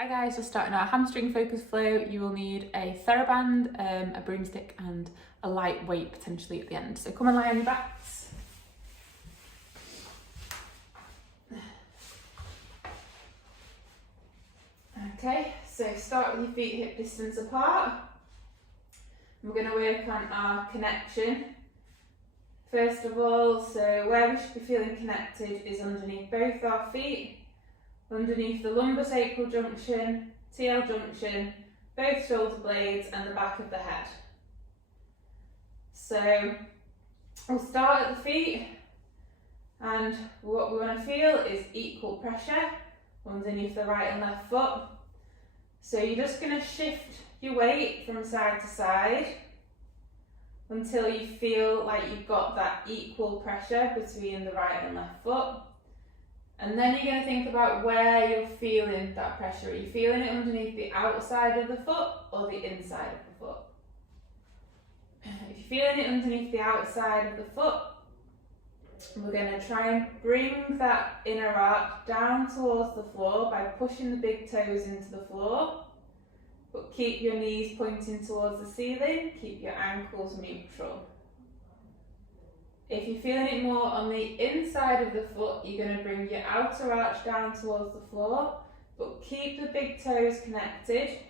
Hi guys, just starting our hamstring focus flow. You will need a TheraBand, a broomstick and a light weight potentially at the end. So come and lie on your backs. Okay, so start with your feet hip distance apart. We're going to work on our connection. First of all, so where we should be feeling connected is underneath both our feet. Underneath the lumbosacral junction, TL junction, both shoulder blades and the back of the head. So we'll start at the feet, and what we want to feel is equal pressure underneath the right and left foot. So you're just going to shift your weight from side to side until you feel like you've got that equal pressure between the right and left foot. And then you're going to think about where you're feeling that pressure. Are you feeling it underneath the outside of the foot or the inside of the foot? If you're feeling it underneath the outside of the foot, we're going to try and bring that inner arch down towards the floor by pushing the big toes into the floor. But keep your knees pointing towards the ceiling, keep your ankles neutral. If you're feeling it more on the inside of the foot, you're going to bring your outer arch down towards the floor, but keep the big toes connected,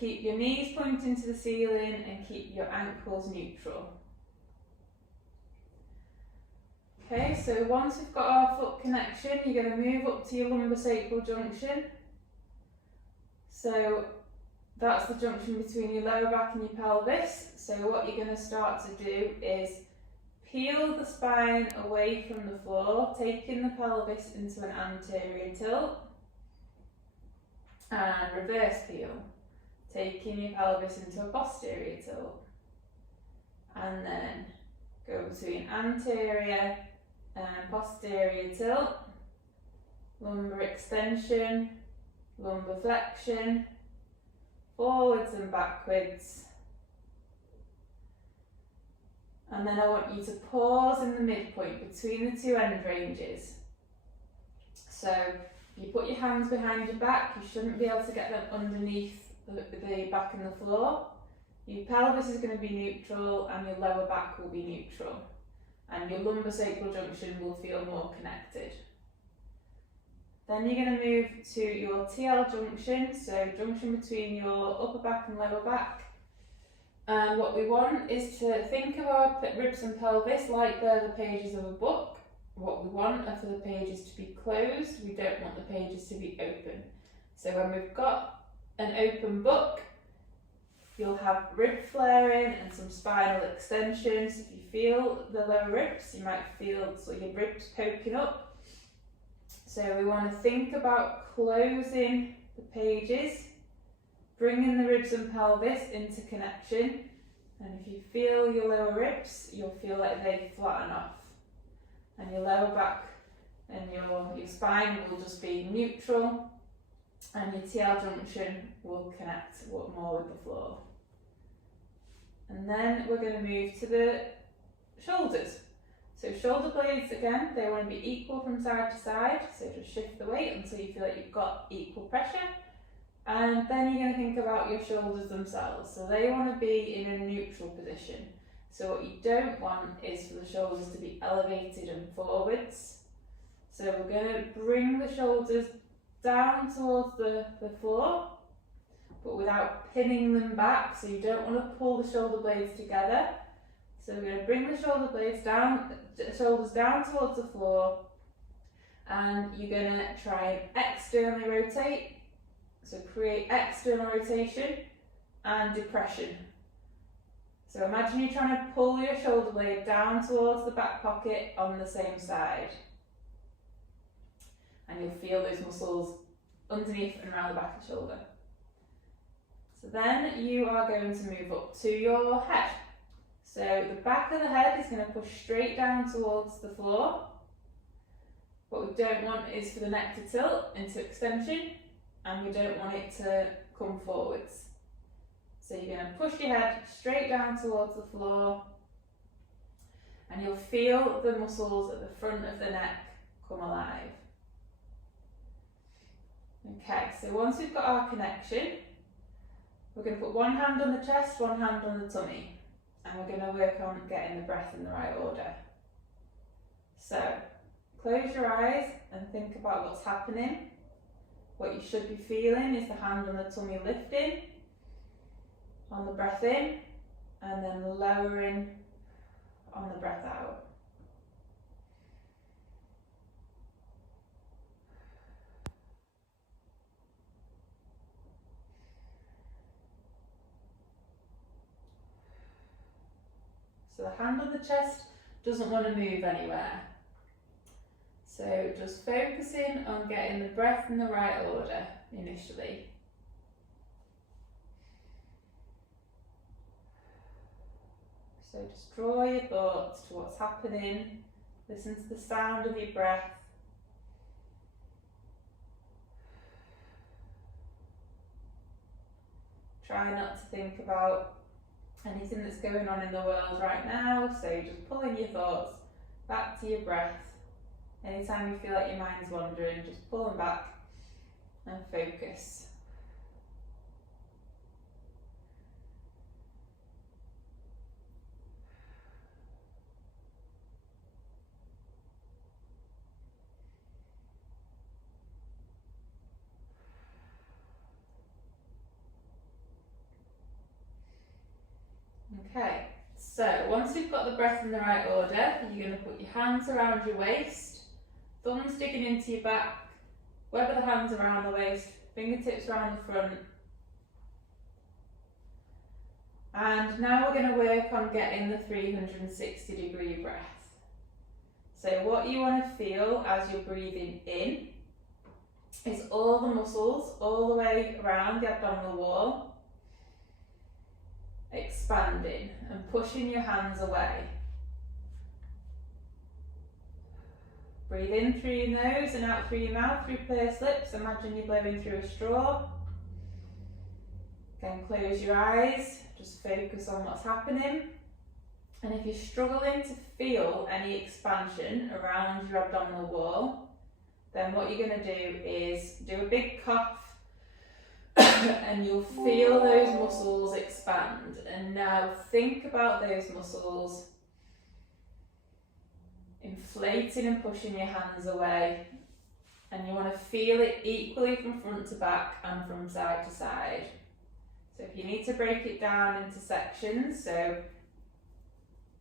keep your knees pointing to the ceiling and keep your ankles neutral. Okay, so once we've got our foot connection, you're going to move up to your lumbosacral junction. So that's the junction between your lower back and your pelvis. So what you're going to start to do is peel the spine away from the floor, taking the pelvis into an anterior tilt, and reverse peel, taking your pelvis into a posterior tilt, and then go between anterior and posterior tilt, lumbar extension, lumbar flexion, forwards and backwards. And then I want you to pause in the midpoint between the two end ranges. So you put your hands behind your back, you shouldn't be able to get them underneath the back and the floor. Your pelvis is going to be neutral and your lower back will be neutral. And your lumbosacral junction will feel more connected. Then you're going to move to your TL junction, so junction between your upper back and lower back. And what we want is to think of our ribs and pelvis like they're the pages of a book. What we want are for the pages to be closed, we don't want the pages to be open. So when we've got an open book, you'll have rib flaring and some spinal extensions. If you feel the lower ribs, you might feel sort of your ribs poking up. So we want to think about closing the pages, bringing the ribs and pelvis into connection, and if you feel your lower ribs, you'll feel like they flatten off. And your lower back and your spine will just be neutral, and your TL junction will connect more with the floor. And then we're going to move to the shoulders. So shoulder blades, again, they want to be equal from side to side, so just shift the weight until you feel like you've got equal pressure. And then you're going to think about your shoulders themselves. So they want to be in a neutral position. So what you don't want is for the shoulders to be elevated and forwards. So we're going to bring the shoulders down towards the floor, but without pinning them back. So you don't want to pull the shoulder blades together. So we're going to bring the shoulders down towards the floor, and you're going to try and externally rotate. So create external rotation and depression. So imagine you're trying to pull your shoulder blade down towards the back pocket on the same side. And you'll feel those muscles underneath and around the back of the shoulder. So then you are going to move up to your head. So the back of the head is going to push straight down towards the floor. What we don't want is for the neck to tilt into extension, and we don't want it to come forwards. So you're going to push your head straight down towards the floor, and you'll feel the muscles at the front of the neck come alive. Okay, so once we've got our connection, we're going to put one hand on the chest, one hand on the tummy, and we're going to work on getting the breath in the right order. So close your eyes and think about what's happening. What you should be feeling is the hand on the tummy lifting on the breath in, and then lowering on the breath out. So the hand on the chest doesn't want to move anywhere. So just focusing on getting the breath in the right order initially. So just draw your thoughts to what's happening, listen to the sound of your breath. Try not to think about anything that's going on in the world right now, so just pulling your thoughts back to your breath. Anytime you feel like your mind's wandering, just pull them back and focus. Okay, so once you've got the breath in the right order, you're going to put your hands around your waist, thumbs digging into your back, web of the hands around the waist, fingertips around the front. And now we're going to work on getting the 360-degree breath. So what you want to feel as you're breathing in is all the muscles all the way around the abdominal wall expanding and pushing your hands away. Breathe in through your nose and out through your mouth through pursed lips. Imagine you're blowing through a straw. Again, close your eyes, just focus on what's happening. And if you're struggling to feel any expansion around your abdominal wall, then what you're going to do is do a big cough and you'll feel those muscles expand. And now think about those muscles inflating and pushing your hands away, and you want to feel it equally from front to back and from side to side. So if you need to break it down into sections, so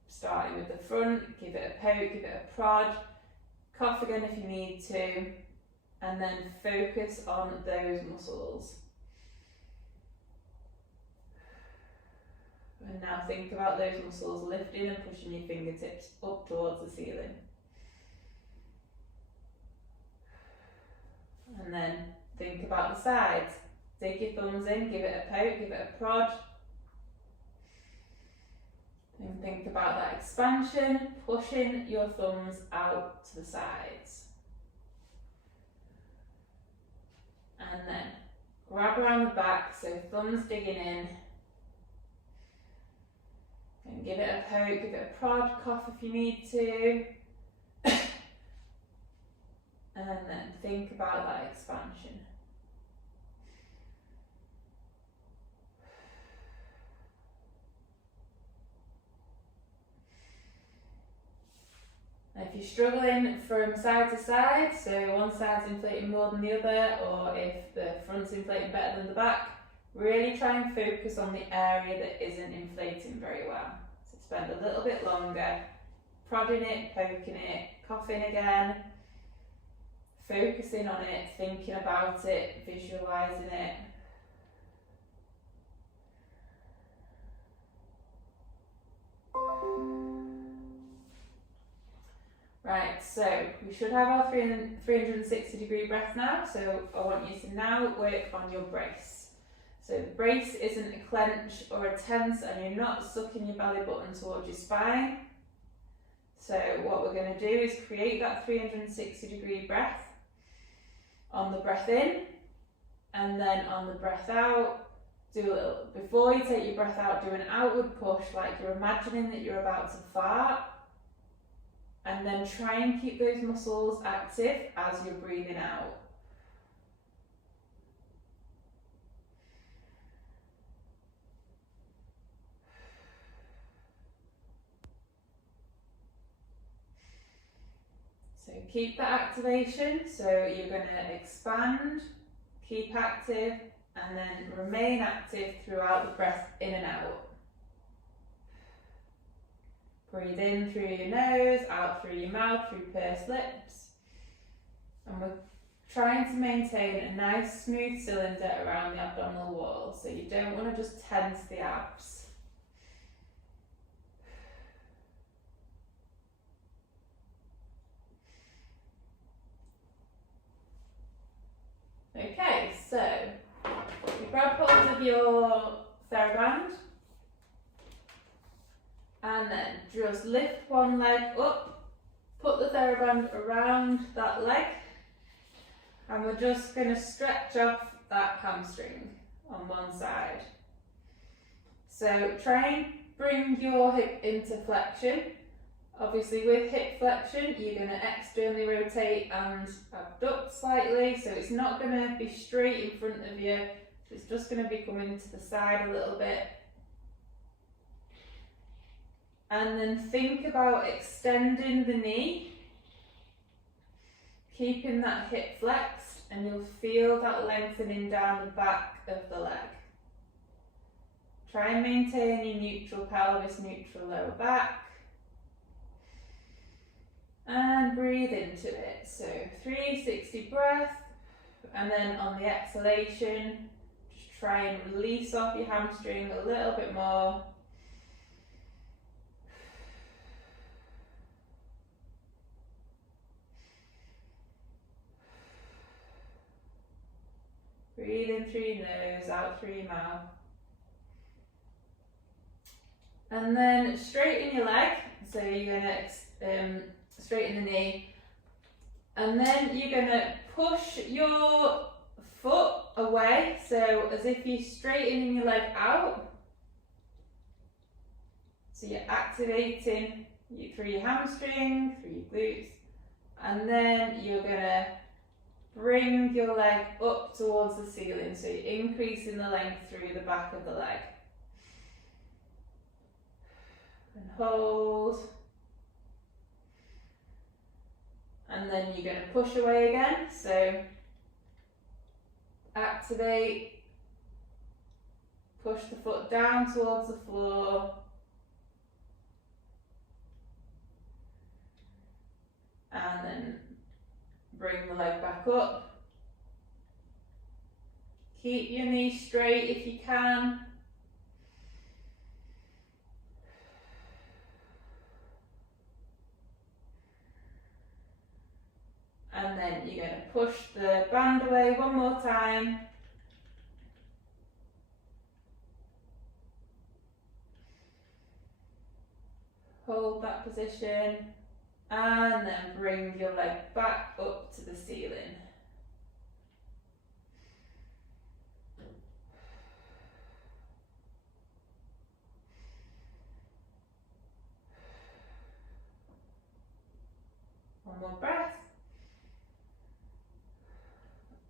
starting with the front, give it a poke, give it a prod, cough again if you need to, and then focus on those muscles. And now think about those muscles lifting and pushing your fingertips up towards the ceiling. And then think about the sides. Take your thumbs in, give it a poke, give it a prod. And think about that expansion, pushing your thumbs out to the sides. And then grab around the back, so thumbs digging in. And give it a poke, give it a prod, cough if you need to. And then think about that expansion. And if you're struggling from side to side, so one side's inflating more than the other, or if the front's inflating better than the back, really try and focus on the area that isn't inflating very well. So spend a little bit longer prodding it, poking it, coughing again, focusing on it, thinking about it, visualising it. Right, so we should have our 360-degree breath now, so I want you to now work on your brace. So the brace isn't a clench or a tense, and you're not sucking your belly button towards your spine. So what we're going to do is create that 360-degree breath on the breath in, and then on the breath out, do a little, before you take your breath out, do an outward push like you're imagining that you're about to fart, and then try and keep those muscles active as you're breathing out. So keep that activation, so you're going to expand, keep active, and then remain active throughout the breath in and out. Breathe in through your nose, out through your mouth, through pursed lips. And we're trying to maintain a nice smooth cylinder around the abdominal wall, so you don't want to just tense the abs. Okay, so you grab hold of your TheraBand and then just lift one leg up, put the TheraBand around that leg, and we're just going to stretch off that hamstring on one side. So try and bring your hip into flexion. Obviously with hip flexion you're going to externally rotate and abduct slightly, so it's not going to be straight in front of you, it's just going to be coming to the side a little bit. And then think about extending the knee, keeping that hip flexed, and you'll feel that lengthening down the back of the leg. Try and maintain your neutral pelvis, neutral lower back. And breathe into it. So 360 breath, and then on the exhalation, just try and release off your hamstring a little bit more. Breathe in through your nose, out through your mouth. And then straighten your leg, so you're going to straighten the knee, and then you're going to push your foot away, so as if you're straightening your leg out. So you're activating through your hamstring, through your glutes, and then you're going to bring your leg up towards the ceiling, so you're increasing the length through the back of the leg. And hold. And then you're going to push away again, so activate, push the foot down towards the floor, and then bring the leg back up. Keep your knee straight if you can. And then you're going to push the band away one more time. Hold that position, and then bring your leg back up to the ceiling. One more breath.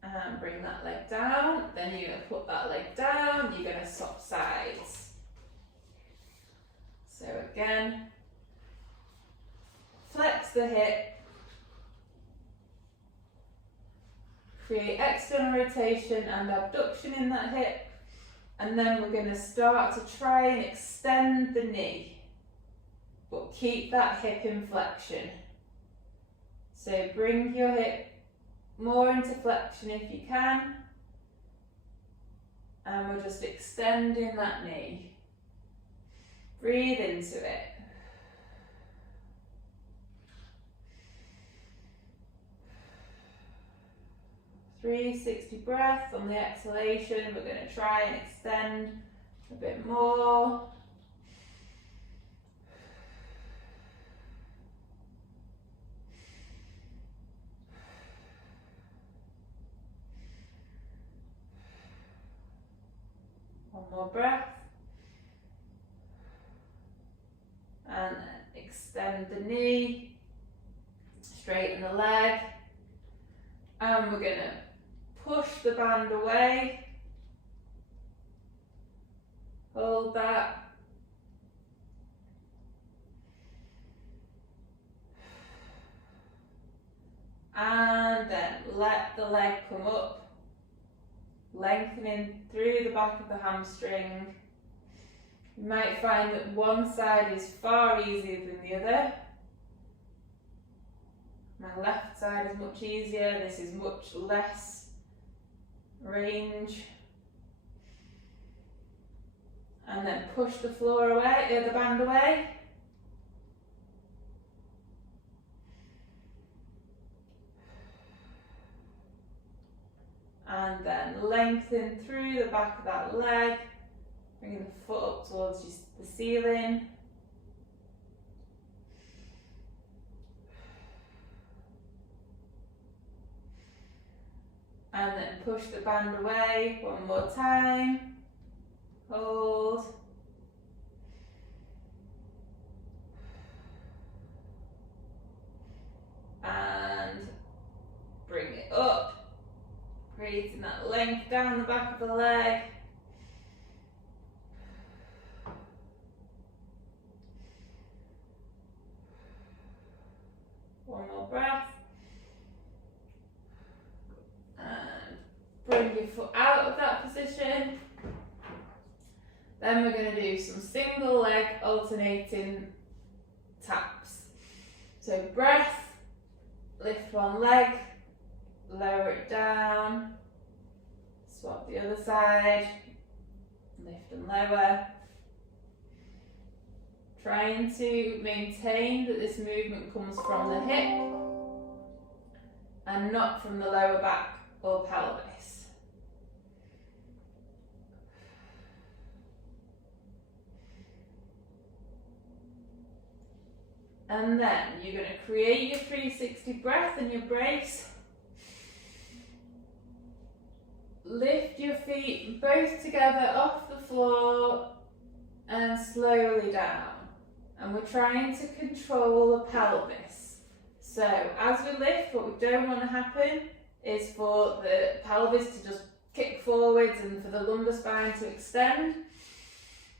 And bring that leg down. Then you're going to put that leg down. You're going to swap sides. So again, flex the hip. Create external rotation and abduction in that hip. And then we're going to start to try and extend the knee, but keep that hip in flexion. So bring your hip more into flexion if you can, and we're just extending that knee. Breathe into it. .360 breath. On the exhalation we're going to try and extend a bit more. One more breath, and extend the knee, straighten the leg, and we're going to push the band away, hold that, And then let the leg come up, lengthening through the back of the hamstring. You might find that one side is far easier than the other. My left side is much easier, this is much less range. And then push the floor away, the band away. And then lengthen through the back of that leg, bringing the foot up towards the ceiling. And then push the band away one more time. Hold. And bring it up, creating that length down the back of the leg. One more breath. And bring your foot out of that position. Then we're going to do some single leg alternating taps. So breath, lift one leg, lower it down, swap the other side, lift and lower. Trying to maintain that this movement comes from the hip and not from the lower back or pelvis. And then you're going to create your 360 breath and your brace. Lift your feet both together off the floor and slowly down. And we're trying to control the pelvis. So as we lift, what we don't want to happen is for the pelvis to just kick forwards and for the lumbar spine to extend.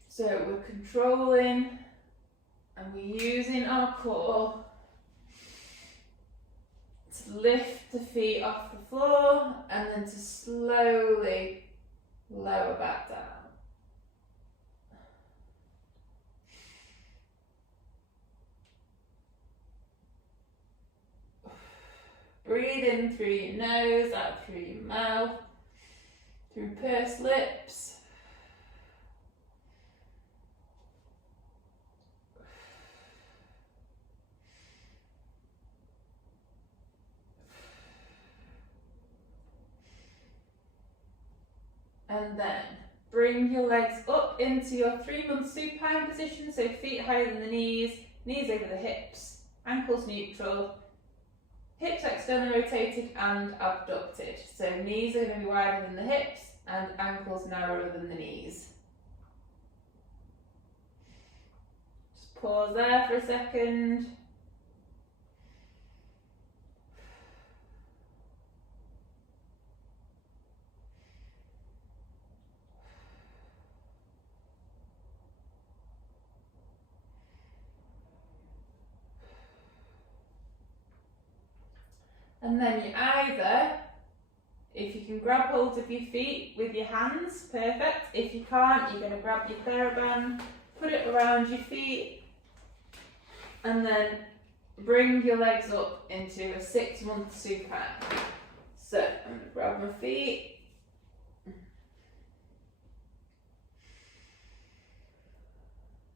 So we're controlling and we're using our core to lift the feet off the floor and then to slowly lower back down. Breathe in through your nose, out through your mouth, through pursed lips. And then bring your legs up into your 3-month supine position, so feet higher than the knees, knees over the hips, ankles neutral, hips externally rotated and abducted. So knees are going to be wider than the hips and ankles narrower than the knees. Just pause there for a second. And then you either, if you can grab hold of your feet with your hands, perfect. If you can't, you're going to grab your TheraBand, put it around your feet, and then bring your legs up into a 6-month supine. So I'm going to grab my feet.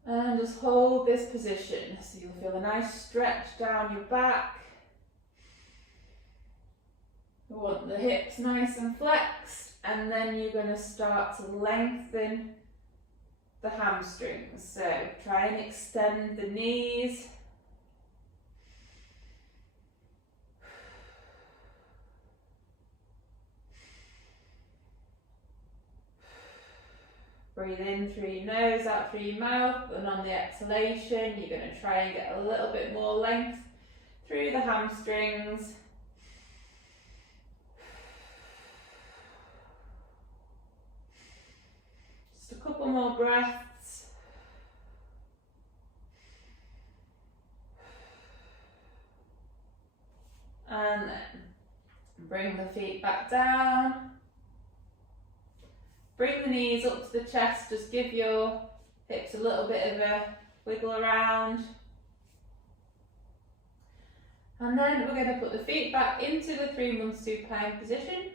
And just hold this position. So you'll feel a nice stretch down your back. You want the hips nice and flexed, and then you're going to start to lengthen the hamstrings. So try and extend the knees. Breathe in through your nose, out through your mouth, and on the exhalation you're going to try and get a little bit more length through the hamstrings. Just a couple more breaths. And then Bring the feet back down. Bring the knees up to the chest, just give your hips a little bit of a wiggle around. And then we're going to put the feet back into the 3 months supine position.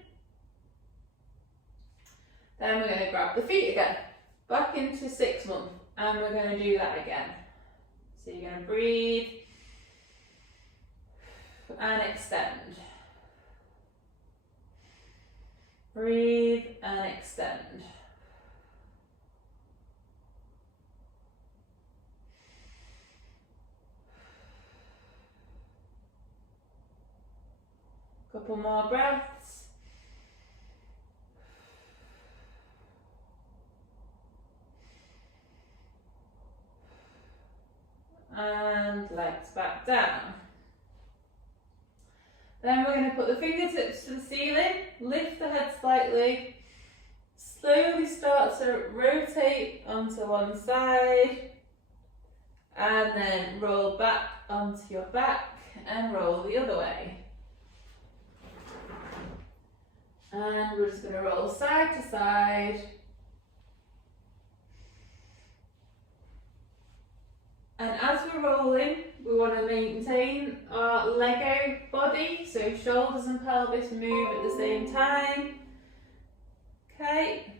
Then we're going to grab the feet again, back into 6 months, and we're going to do that again. So you're going to breathe and extend. Breathe and extend. Couple more breaths. And legs back down. Then we're going to put the fingertips to the ceiling, lift the head slightly, slowly start to rotate onto one side, and then roll back onto your back and roll the other way. And we're just going to roll side to side. And as we're rolling, we want to maintain our Lego body, so shoulders and pelvis move at the same time. Okay,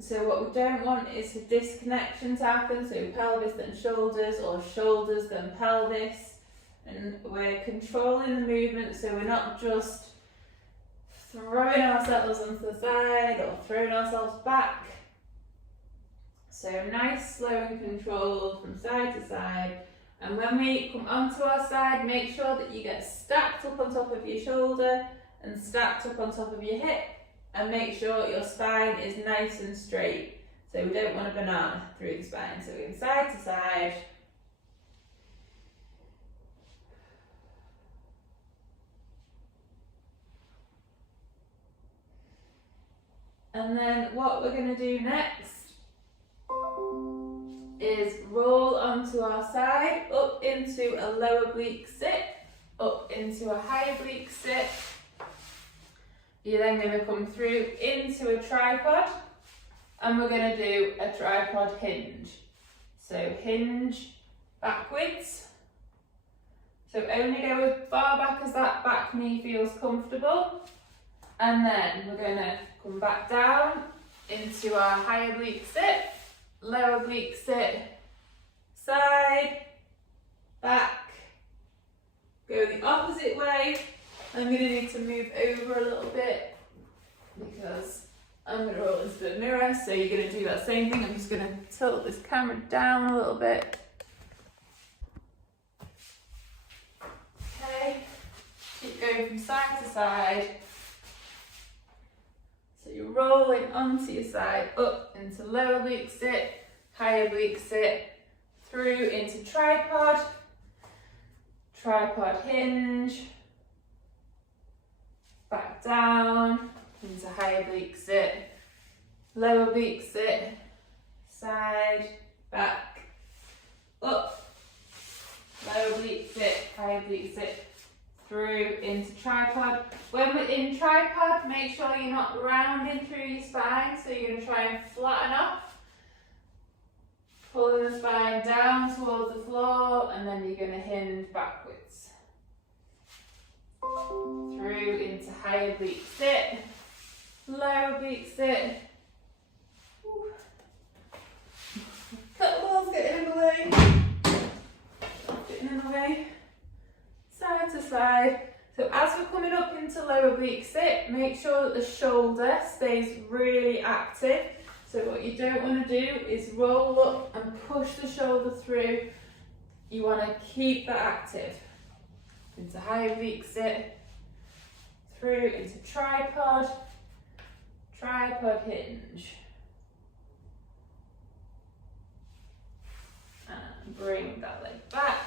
so what we don't want is a disconnection to happen, so pelvis then shoulders, or shoulders then pelvis. And we're controlling the movement, so we're not just throwing ourselves onto the side or throwing ourselves back. So nice, slow and controlled from side to side. And when we come onto our side, make sure that you get stacked up on top of your shoulder and stacked up on top of your hip, and make sure your spine is nice and straight. So we don't want a banana through the spine. So we're going side to side. And then what we're going to do next is roll onto our side, up into a low oblique sit, up into a high oblique sit. You're then going to come through into a tripod, and we're going to do a tripod hinge. So hinge backwards. So only go as far back as that back knee feels comfortable. And then we're going to come back down into our high oblique sit, low oblique sit, side, back, go the opposite way. I'm going to need to move over a little bit because I'm going to roll into the mirror, so you're going to do that same thing. I'm just going to tilt this camera down a little bit. Okay, keep going from side to side. So you're rolling onto your side, up into low oblique sit, high oblique sit, through into tripod, tripod hinge, back down, into high oblique sit, low oblique sit, side, back, up, low oblique sit, high oblique sit, through into tripod. When we're in tripod, make sure you're not rounding through your spine, so you're going to try and flatten off, pulling the spine down towards the floor, and then you're going to hinge backwards. Through into high oblique sit, low oblique sit. Ooh. Kettlebell's getting in the way. Getting in the way. Side to side. So as we're coming up into low oblique sit, make sure that the shoulder stays really active. So what you don't want to do is roll up and push the shoulder through. You want to keep that active. Into high oblique sit, through into tripod, tripod hinge. And bring that leg back.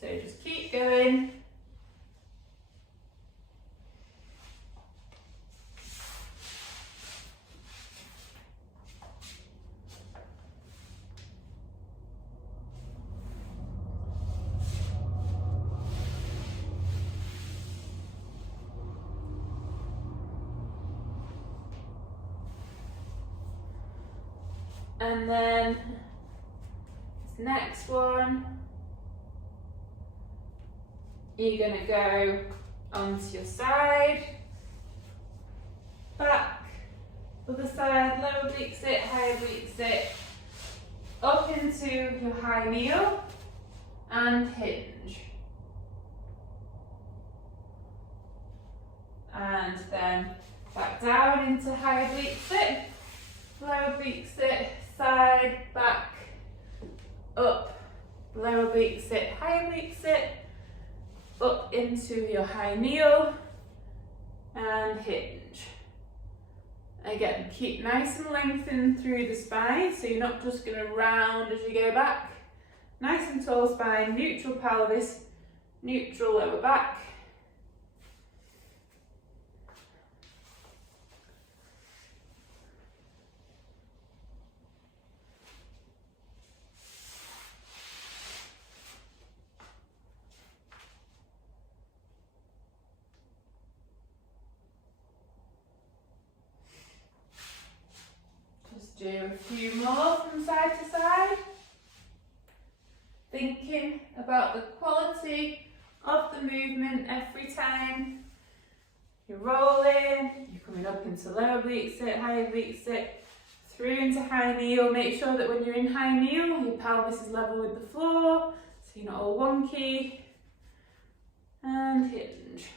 So just keep going. And then next one, you're going to go onto your side, back, other side, lower oblique sit, high oblique sit, up into your high kneel and hinge. And then back down into high oblique sit, lower oblique sit, side, back, up, lower oblique sit, high oblique sit, up into your high kneel and hinge. Again, keep nice and lengthened through the spine, so you're not just going to round as you go back. Nice and tall spine, neutral pelvis, neutral lower back. Do a few more from side to side. Thinking about the quality of the movement every time. You're rolling, you're coming up into lower oblique sit, high oblique sit, through into high kneel. Make sure that when you're in high kneel, your pelvis is level with the floor, so you're not all wonky. And hinge.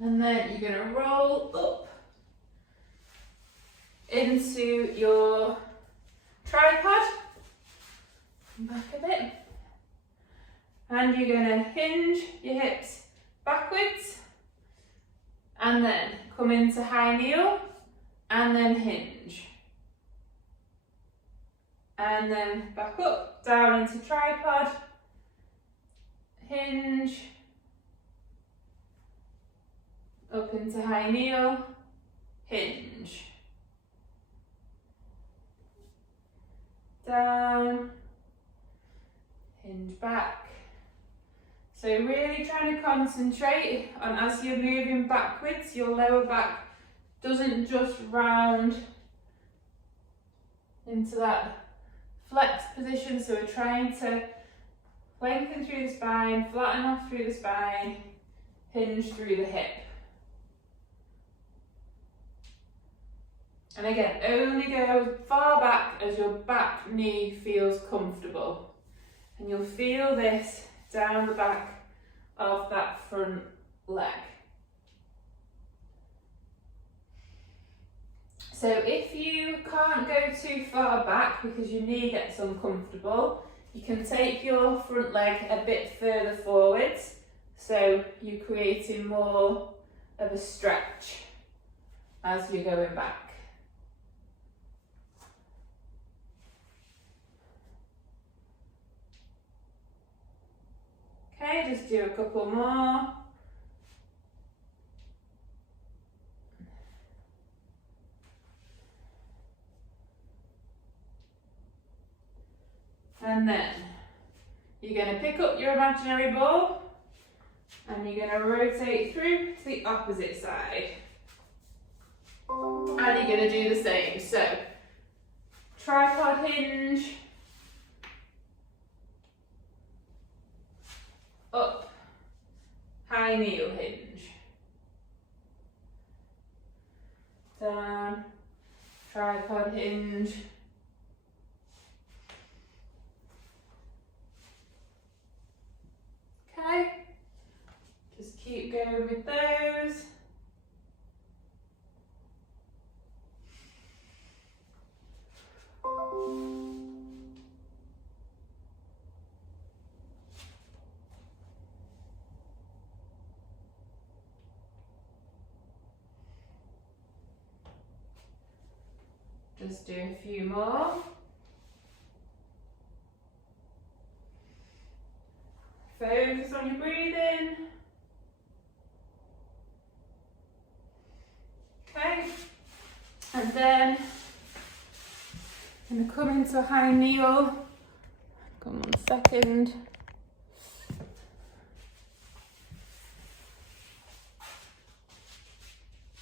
And then you're going to roll up into your tripod, back a bit, and you're going to hinge your hips backwards, and then come into high kneel, and then hinge. And then back up, down into tripod, hinge, up into high kneel, hinge. Down, hinge back. So really trying to concentrate on, as you're moving backwards, your lower back doesn't just round into that flexed position. So we're trying to lengthen through the spine, flatten off through the spine, hinge through the hip. And again, only go as far back as your back knee feels comfortable. And you'll feel this down the back of that front leg. So if you can't go too far back because your knee gets uncomfortable, you can take your front leg a bit further forwards, so you're creating more of a stretch as you're going back. Okay, just do a couple more. And then you're going to pick up your imaginary ball and you're going to rotate through to the opposite side. And you're going to do the same. So, tripod hinge, up, high kneel hinge, down, tripod hinge, okay, just keep going with those. Just do a few more. Focus on your breathing. Okay, and then I'm going to come into a high kneel. Come on, second.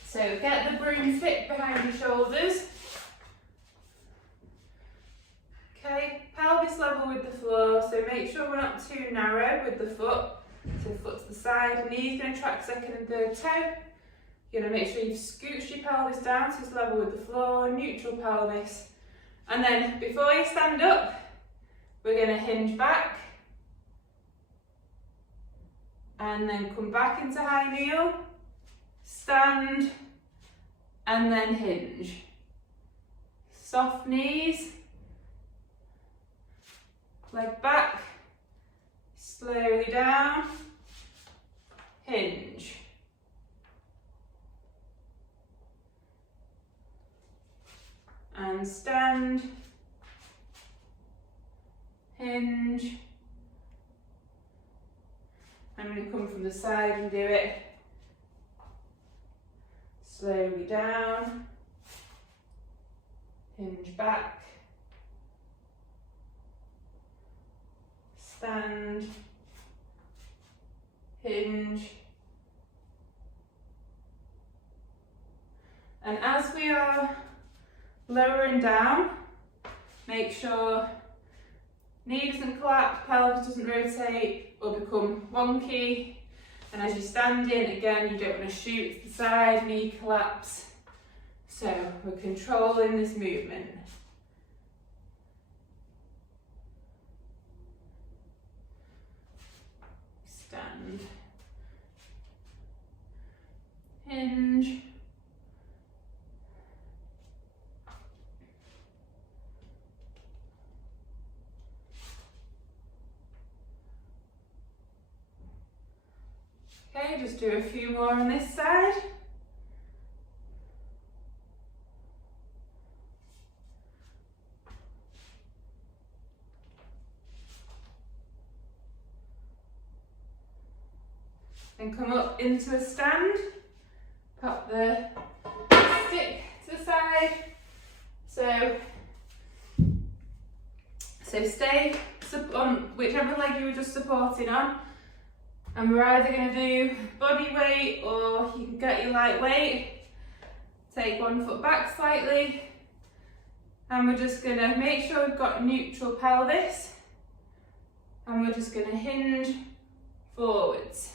So get the broomstick behind your shoulders. Okay, pelvis level with the floor, so make sure we're not too narrow with the foot. So foot to the side, knees going to track second and third toe. You're going to make sure you've scooched your pelvis down so it's level with the floor, neutral pelvis. And then before you stand up, we're going to hinge back. And then come back into high kneel, stand, and then hinge. Soft knees, leg back, slowly down, hinge. And stand, hinge. I'm going to come from the side and do it. Slowly down, hinge back, stand, hinge. And as we are lowering down, make sure knee doesn't collapse, pelvis doesn't rotate or become wonky. And as you stand in, again, you don't want to shoot to the side, knee collapse. So we're controlling this movement. Stand. Hinge. Okay, just do a few more on this side. Then come up into a stand. Pop the stick to the side. So stay on whichever leg you were just supporting on. And we're either going to do body weight or you can get your light weight. Take one foot back slightly. And we're just going to make sure we've got neutral pelvis. And we're just going to hinge forwards.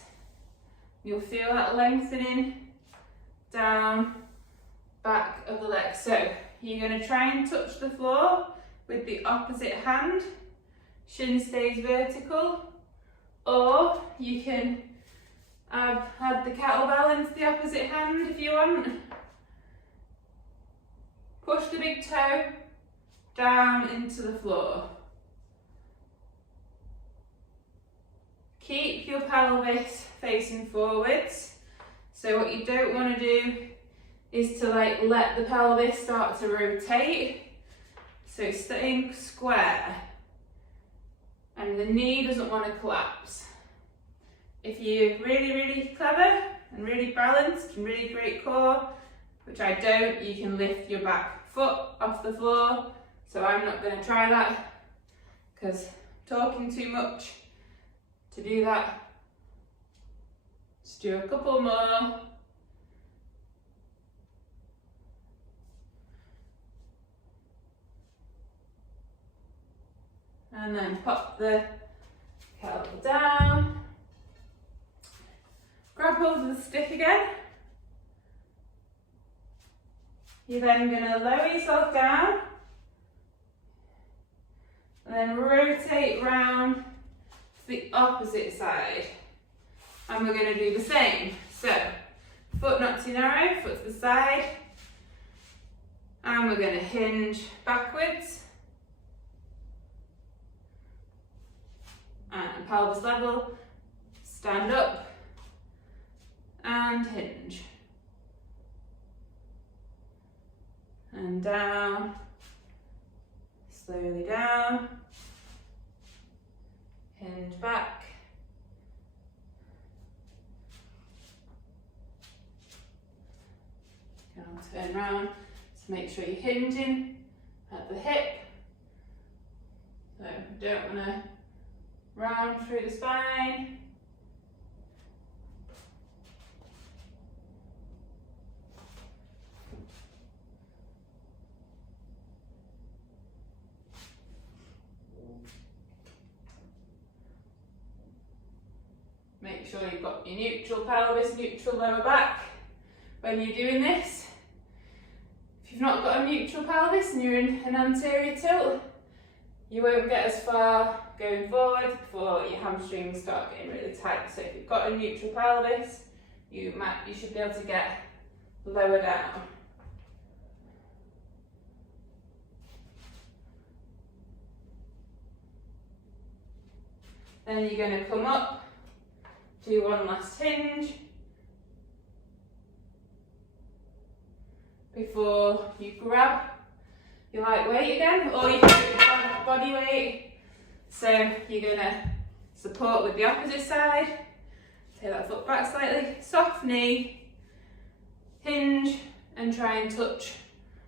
You'll feel that lengthening down back of the leg. So you're going to try and touch the floor with the opposite hand. Shin stays vertical. Or you can add the kettlebell into the opposite hand if you want. Push the big toe down into the floor. Keep your pelvis facing forwards. So what you don't want to do is to let the pelvis start to rotate. So staying square. And the knee doesn't want to collapse. If you're really, really clever and really balanced and really great core, which I don't, you can lift your back foot off the floor. So I'm not going to try that because I'm talking too much to do that. Just do a couple more. And then pop the kettlebell down. Grab hold of the stick again. You're then going to lower yourself down. And then rotate round to the opposite side. And we're going to do the same. So, foot not too narrow, foot to the side. And we're going to hinge backwards. And pelvis level, stand up and hinge. And down, slowly down, hinge back, turn around. So make sure you're hinging at the hip. So you don't want to round through the spine. Make sure you've got your neutral pelvis, neutral lower back when you're doing this. If you've not got a neutral pelvis and you're in an anterior tilt, you won't get as far going forward before your hamstrings start getting really tight. So if you've got a neutral pelvis, you should be able to get lower down. Then you're going to come up, do one last hinge before you grab your light weight again, or you can do your body weight. So you're going to support with the opposite side, take that foot back slightly, soft knee, hinge and try and touch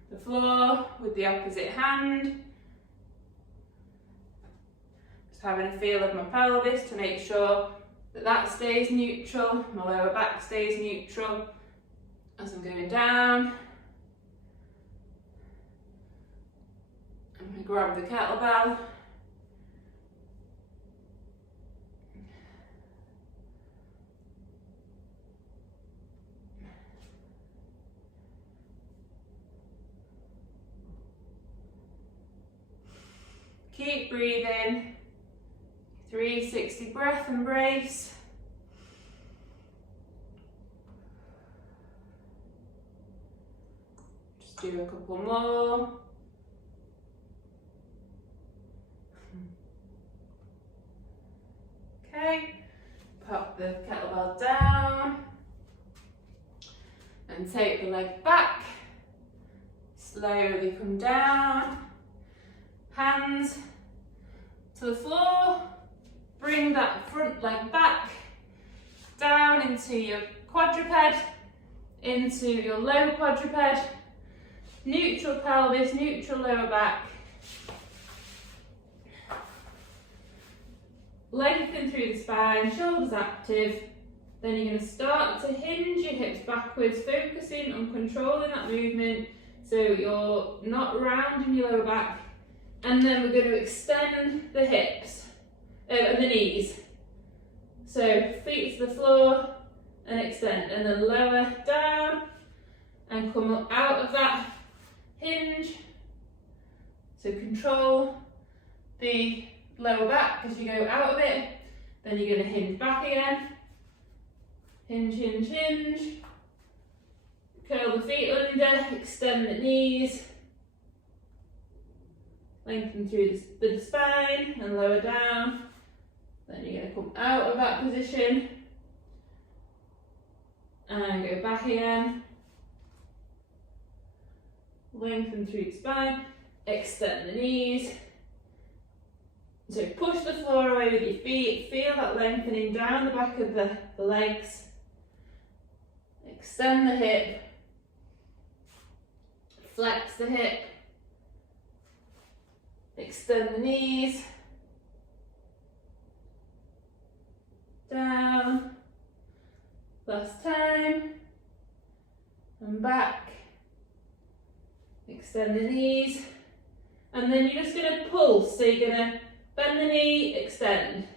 the floor with the opposite hand. Just having a feel of my pelvis to make sure that stays neutral, my lower back stays neutral as I'm going down. I'm going to grab the kettlebell. Keep breathing. 360 breath and brace. Just do a couple more. Okay, pop the kettlebell down and take the leg back. Slowly come down. Hands to the floor. Bring that front leg back, down into your quadruped, into your low quadruped, neutral pelvis, neutral lower back. Lengthen through the spine, shoulders active. Then you're going to start to hinge your hips backwards, focusing on controlling that movement so you're not rounding your lower back. And then we're going to extend the hips. And the knees. So feet to the floor and extend, and then lower down and come up out of that hinge. So control the lower back as you go out of it. Then you're going to hinge back again. Hinge, hinge, hinge. Curl the feet under, extend the knees. Lengthen through the spine and lower down. Then you're going to come out of that position and go back again. Lengthen through the spine, extend the knees. So push the floor away with your feet, feel that lengthening down the back of the legs. Extend the hip, flex the hip, extend the knees. Down, last time, and back, extend the knees, and then you're just going to pulse, so you're going to bend the knee, extend,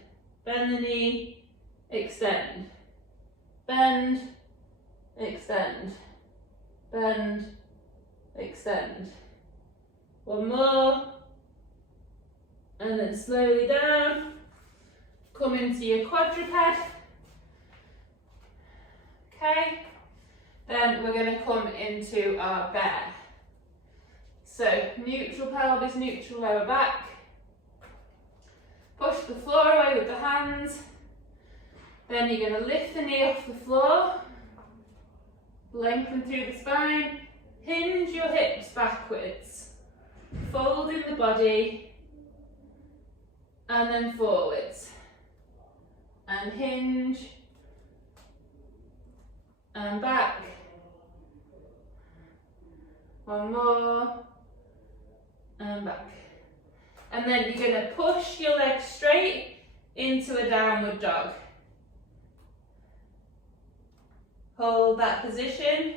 bend the knee, extend, bend, extend, bend, extend. One more, and then slowly down. Come into your quadruped. Okay, then we're going to come into our bear. So neutral pelvis, neutral lower back. Push the floor away with the hands. Then you're going to lift the knee off the floor. Lengthen through the spine. Hinge your hips backwards. Fold in the body. And then forwards. And hinge, and back, One more. And back. And then you're going to push your legs straight into a downward dog. Hold that position.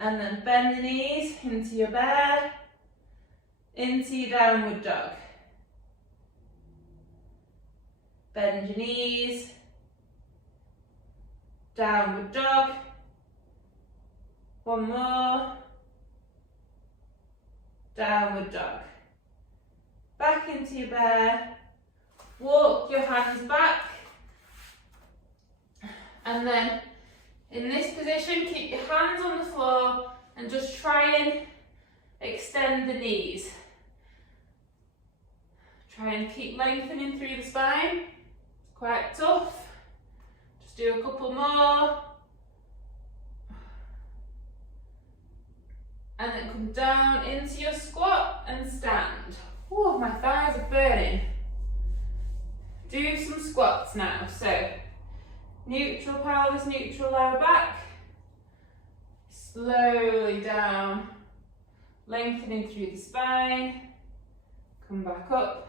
And then bend the knees into your bear, into your downward dog. Bend your knees, downward dog. One more. Downward dog. Back into your bear. Walk your hands back. And then in this position, keep your hands on the floor and just try and extend the knees. Try and keep lengthening through the spine. It's quite tough. Just do a couple more. And then come down into your squat and stand. Oh, my thighs are burning. Do some squats now. So, neutral pelvis, neutral lower back. Slowly down, lengthening through the spine. Come back up.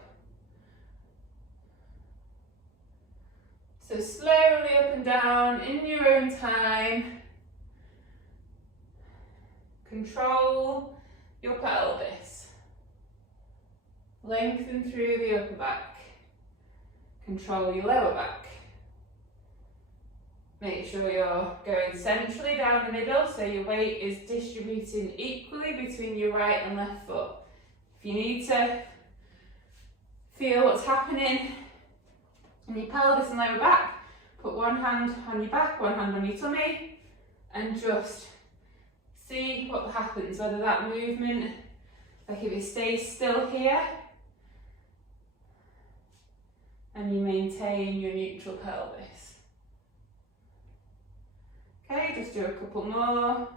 So slowly up and down in your own time. Control your pelvis. Lengthen through the upper back. Control your lower back. Make sure you're going centrally down the middle so your weight is distributing equally between your right and left foot. If you need to feel what's happening in your pelvis and lower back, put one hand on your back, one hand on your tummy, and just see what happens, whether that movement, like if it stays still here, and you maintain your neutral pelvis. Okay, just do a couple more.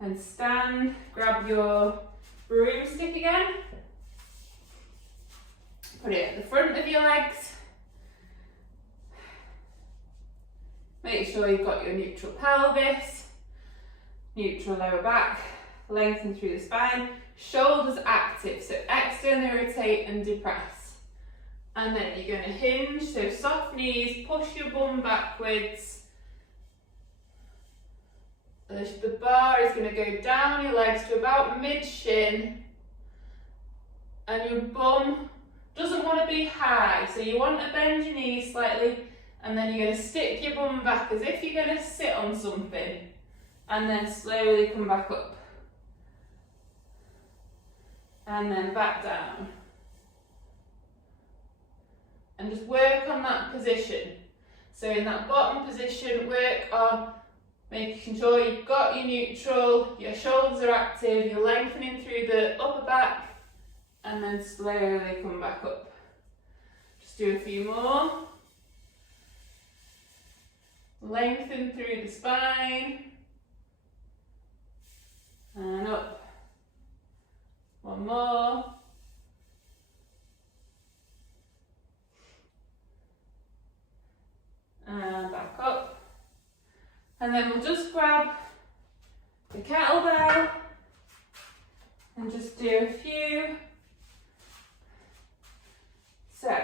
And stand, grab your broomstick again. Put it at the front of your legs. Make sure you've got your neutral pelvis, neutral lower back, lengthen through the spine, shoulders active, so externally rotate and depress. And then you're going to hinge, so soft knees, push your bum backwards. The bar is going to go down your legs to about mid-shin, and your bum doesn't want to be high, so you want to bend your knees slightly, and then you're going to stick your bum back as if you're going to sit on something, and then slowly come back up. And then back down. And just work on that position. So in that bottom position, work on making sure you've got your neutral, your shoulders are active, you're lengthening through the upper back, and then slowly come back up. Just do a few more. Lengthen through the spine. And up. One more. And back up. And then we'll just grab the kettlebell and just do a few. So,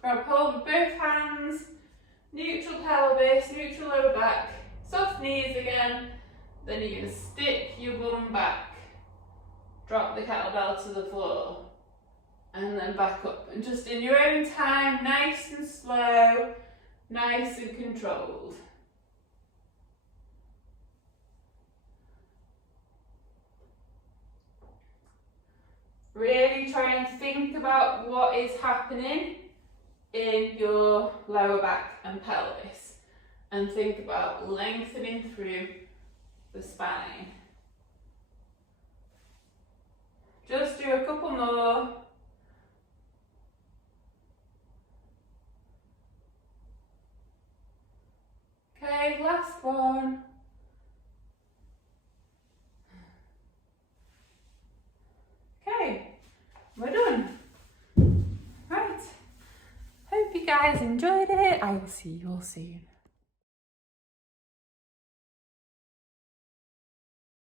grab hold with both hands, neutral pelvis, neutral lower back, soft knees again, then you're going to stick your bum back. Drop the kettlebell to the floor and then back up, and just in your own time, nice and slow, nice and controlled. Really try and think about what is happening in your lower back and pelvis, and think about lengthening through the spine. Just do a couple more. Okay, last one. Okay, we're done. guys enjoyed it. I will see you all soon.